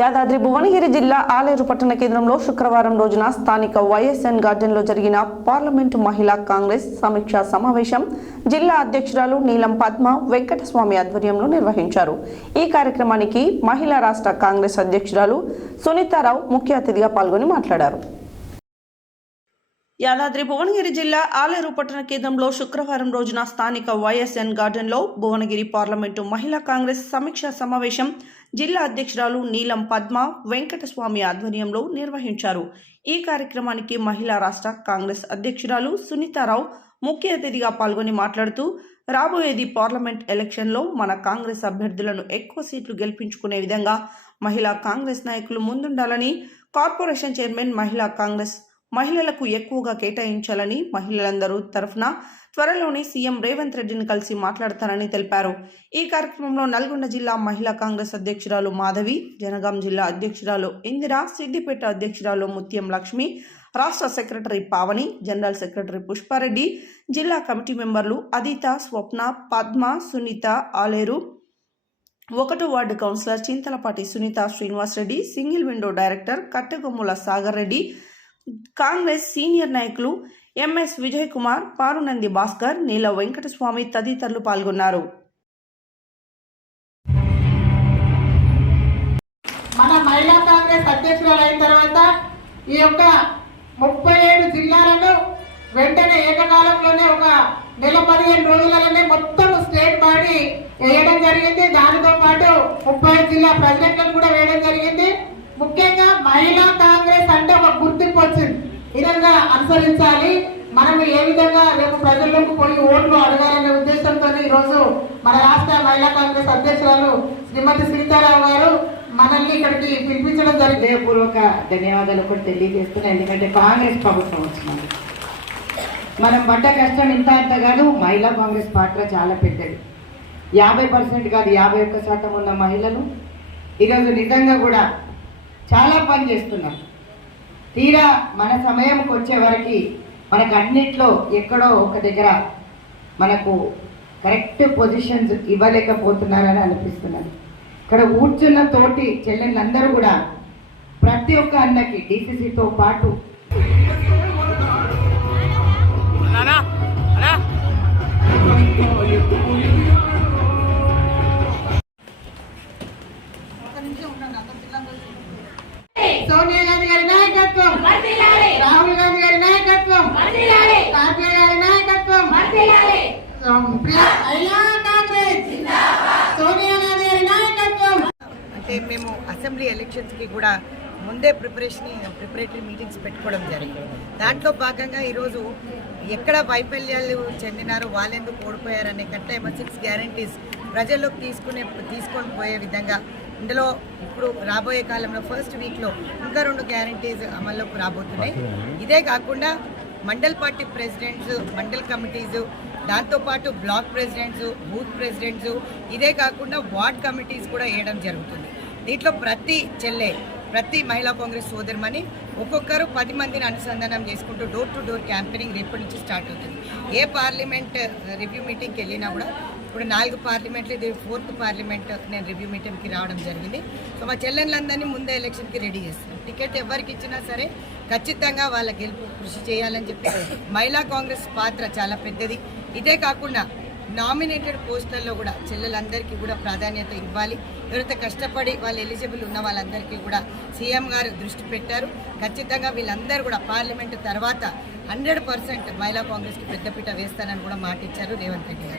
యాదాద్రి భువనగిరి జిల్లా ఆలేరు పట్టణ కేంద్రంలో శుక్రవారం రోజున స్థానిక వైఎస్ఎన్ గార్డెన్లో జరిగిన పార్లమెంటు మహిళా కాంగ్రెస్ సమీక్షా సమావేశం జిల్లా అధ్యక్షురాలు నీలం పద్మ వెంకటస్వామి ఆధ్వర్యంలో నిర్వహించారు. ఈ కార్యక్రమానికి మహిళా రాష్ట్ర కాంగ్రెస్ అధ్యక్షురాలు సునీతారావు ముఖ్య అతిథిగా పాల్గొని మాట్లాడారు. యాదాద్రి భువనగిరి జిల్లా ఆలేరు పట్టణ కేంద్రంలో శుక్రవారం రోజున స్థానిక వైఎస్ఎన్ గార్డెన్లో భువనగిరి పార్లమెంటు మహిళా కాంగ్రెస్ సమీక్షా సమావేశం జిల్లా అధ్యక్షురాలు నీలం పద్మ వెంకటస్వామి ఆధ్వర్యంలో నిర్వహించారు. ఈ కార్యక్రమానికి మహిళా రాష్ట్ర కాంగ్రెస్ అధ్యక్షురాలు సునీతారావు ముఖ్య అతిథిగా పాల్గొని మాట్లాడుతూ, రాబోయేది పార్లమెంట్ ఎలక్షన్లో మన కాంగ్రెస్ అభ్యర్థులను ఎక్కువ సీట్లు గెలిపించుకునే విధంగా మహిళా కాంగ్రెస్ నాయకులు ముందుండాలని, కార్పొరేషన్ చైర్మన్ మహిళా కాంగ్రెస్ మహిళలకు ఎక్కువగా కేటాయించాలని, మహిళలందరూ తరఫున త్వరలోనే సీఎం రేవంత్ రెడ్డిని కలిసి మాట్లాడతారని తెలిపారు. ఈ కార్యక్రమంలో నల్గొండ జిల్లా మహిళా కాంగ్రెస్ అధ్యక్షురాలు మాధవి, జనగాం జిల్లా అధ్యక్షురాలు ఇందిరా, సిద్దిపేట అధ్యక్షురాలు ముత్యం లక్ష్మి, రాష్ట్ర secretary Pavani, general secretary Pushpa Reddy, జిల్లా కమిటీ మెంబర్లు అదిత, స్వప్న, పద్మ, సునీత, ఆలేరు 1వ ward councillor Chintalapati Sunitha Srinivasa Reddy, single window director Kattegommula Sagar Reddy, Congress senior నాయకులు ఎంఎస్ విజయ్ కుమార్, పారునంది భాస్కర్, నీల వెంకటస్వామి తదితరులు పాల్గొన్నారు. మన మహిళా కాంగ్రెస్ అధ్యక్షురాలు అయిన తర్వాత ఈ యొక్క 37 జిల్లాలను వెంటనే ఏకకాలంలోనే ఒక నెల 15 రోజులలోనే మొత్తం స్టేట్ బాడీ వేయడం జరిగింది. దానితో పాటు 35 జిల్లా ప్రెసిడెంట్లను కూడా వేయడం జరిగింది. ముఖ్యంగా మహిళా కాంగ్రెస్ అంటే ఒక గుర్తింపు వచ్చింది. ఈ విధంగా అనుసరించాలి, మనం ఏ విధంగా రేపు ప్రజల్లోకి పోయి ఓట్లు అడగాలనే ఉద్దేశంతో ఈరోజు మన రాష్ట్ర మహిళా కాంగ్రెస్ అధ్యక్షురాలు శ్రీమతి సీతారావు గారు మనల్ని ఇక్కడికి పిలిపించడం జరిగింది. హృదయపూర్వక ధన్యవాదాలు కూడా తెలియజేస్తున్నాను. ఎందుకంటే కాంగ్రెస్ ప్రభుత్వం వచ్చింది, మనం పడ్డ కష్టం ఇంత అంత కాదు. మహిళా కాంగ్రెస్ పాత్ర చాలా పెద్దది. 50% కాదు 51% ఉన్న మహిళలు ఈరోజు నిజంగా కూడా చాలా పని చేస్తున్నాం. తీరా మన సమయంకి వచ్చే వరకు మనకు అన్నిట్లో ఎక్కడో ఒక దగ్గర మనకు కరెక్ట్ పొజిషన్స్ ఇవ్వలేకపోతున్నారని అనిపిస్తున్నది. ఇక్కడ కూర్చున్న తోటి చెల్లెళ్ళందరూ కూడా ప్రతి ఒక్క అన్నకి డిసిసితో పాటు సోనియా గాంధీ గారి నాయకత్వం, రాహుల్ గాంధీ గారి నాయకత్వం, రాజీవ్ గారి నాయకత్వం, సోనియా గాంధీ గారి నాయకత్వం. అంటే మేము అసెంబ్లీ ఎలక్షన్స్ కి కూడా ముందే ప్రిపరేటరీ మీటింగ్స్ పెట్టుకోవడం జరిగింది. దాంట్లో భాగంగా ఈరోజు ఎక్కడ వైఫల్యాలు చెందినారో వాళ్ళెందుకు ఓడిపోయారనే కంటే 6 గ్యారంటీస్ ప్రజల్లోకి తీసుకొని పోయే విధంగా ఇందులో ఇప్పుడు రాబోయే కాలంలో ఫస్ట్ వీక్లో ఇంకా 2 గ్యారంటీస్ అమల్లోకి రాబోతున్నాయి. ఇదే కాకుండా mandal party presidents, mandal committees, దాంతోపాటు బ్లాక్ ప్రెసిడెంట్స్, బూత్ ప్రెసిడెంట్స్, ఇదే కాకుండా వార్డ్ కమిటీస్ కూడా వేయడం జరుగుతుంది. దీంట్లో ప్రతి మహిళా కాంగ్రెస్ సోదరుమని ఒక్కొక్కరు 10 మందిని అనుసంధానం చేసుకుంటూ డోర్ టు డోర్ క్యాంపెయినింగ్ రేపటి నుంచి స్టార్ట్ అవుతుంది. ఏ పార్లమెంట్ రివ్యూ మీటింగ్కి వెళ్ళినా కూడా ఇప్పుడు 4 పార్లమెంట్లు, ఇది 4th పార్లమెంట్ నేను రివ్యూ మీటింగ్కి రావడం జరిగింది. సో మా చెల్లెళ్ళందరినీ ముందే ఎలక్షన్కి రెడీ చేస్తున్నాం. టికెట్ ఎవరికి ఇచ్చినా సరే ఖచ్చితంగా వాళ్ళ గెలుపు కృషి చేయాలని చెప్పి మహిళా కాంగ్రెస్ పాత్ర చాలా పెద్దది. ఇదే కాకుండా నామినేటెడ్ పోస్టులలో కూడా చెల్లెలందరికీ కూడా ప్రాధాన్యత ఇవ్వాలి. ఎవరైతే కష్టపడి వాళ్ళు ఎలిజిబుల్ ఉన్న వాళ్ళందరికీ కూడా సీఎం గారు దృష్టి పెట్టారు. ఖచ్చితంగా వీళ్ళందరూ కూడా పార్లమెంటు తర్వాత 100% మహిళా కాంగ్రెస్కి పెద్దపీట వేస్తానని కూడా మాట ఇచ్చారు రేవంత్ రెడ్డి గారు.